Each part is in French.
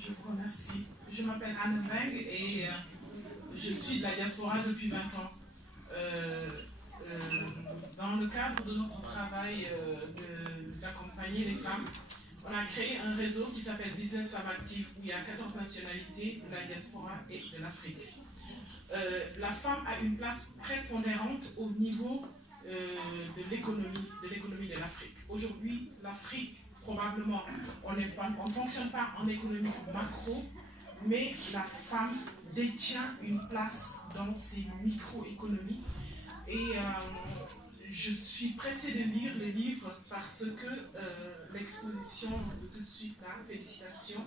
Je vous remercie. Je m'appelle Anne Weng et je suis de la diaspora depuis 20 ans. Dans le cadre de notre travail d'accompagner les femmes, on a créé un réseau qui s'appelle Business Femmes Actives, où il y a 14 nationalités de la diaspora et de l'Afrique. La femme a une place prépondérante au niveau de l'économie de l'Afrique. Aujourd'hui, l'Afrique, probablement, on ne fonctionne pas en économie macro, mais la femme détient une place dans ces micro-économies. Et je suis pressée de lire les livres parce que l'exposition de tout de suite là, félicitations,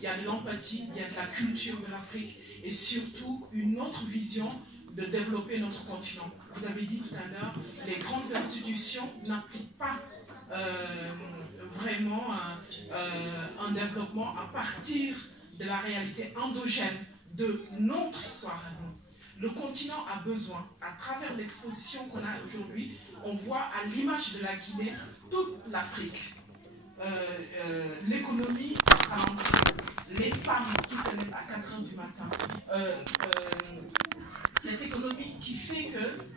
il y a de l'empathie, il y a de la culture de l'Afrique et surtout une autre vision de développer notre continent. Vous avez dit tout à l'heure, les grandes institutions n'appliquent pas vraiment un développement à partir de la réalité endogène de notre histoire à nous. Le continent a besoin, à travers l'exposition qu'on a aujourd'hui, on voit à l'image de la Guinée toute l'Afrique. L'économie, les femmes qui se lèvent à 4 h du matin, cette économie qui fait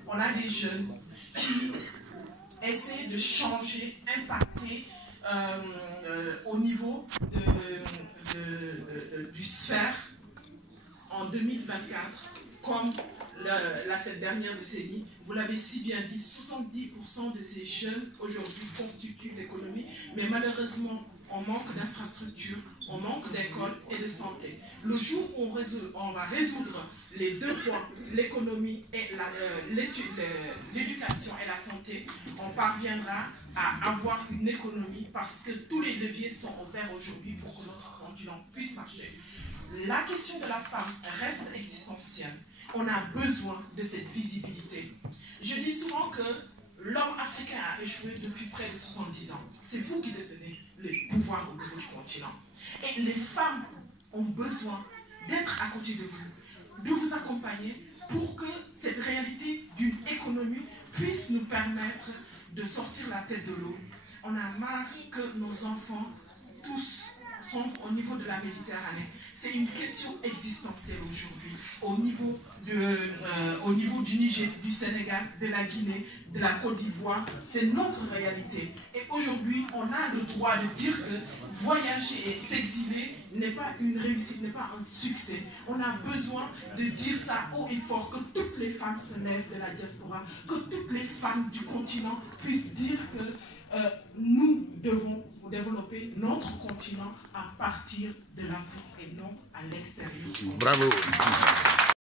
qu'on a des jeunes qui essaient de changer, impacter au niveau du sphère en 2024, comme cette dernière décennie. Vous l'avez si bien dit, 70% de ces jeunes aujourd'hui constituent l'économie, mais malheureusement, on manque d'infrastructures, on manque d'écoles et de santé. Le jour où on va résoudre les deux points, l'économie et l'éducation et la santé, on parviendra à avoir une économie parce que tous les leviers sont ouverts aujourd'hui pour que notre continent puisse marcher. La question de la femme reste existentielle. On a besoin de cette visibilité. Je dis souvent que l'homme africain a échoué depuis près de 70 ans. C'est vous qui détenez le pouvoir au niveau du continent. Et les femmes ont besoin d'être à côté de vous accompagner pour que cette réalité d'une économie puisse nous permettre de sortir la tête de l'eau. On a marre que nos enfants, tous, sont au niveau de la Méditerranée. C'est une question existentielle aujourd'hui, au niveau du Niger, du Sénégal, de la Guinée, de la Côte d'Ivoire. C'est notre réalité. Et aujourd'hui, on a le droit de dire que voyager et s'exiler n'est pas une réussite, n'est pas un succès. On a besoin de dire ça haut et fort, que toutes les femmes se lèvent de la diaspora, que toutes les femmes du continent puissent dire que nous devons développer notre continent à partir de l'Afrique et non à l'extérieur. Bravo.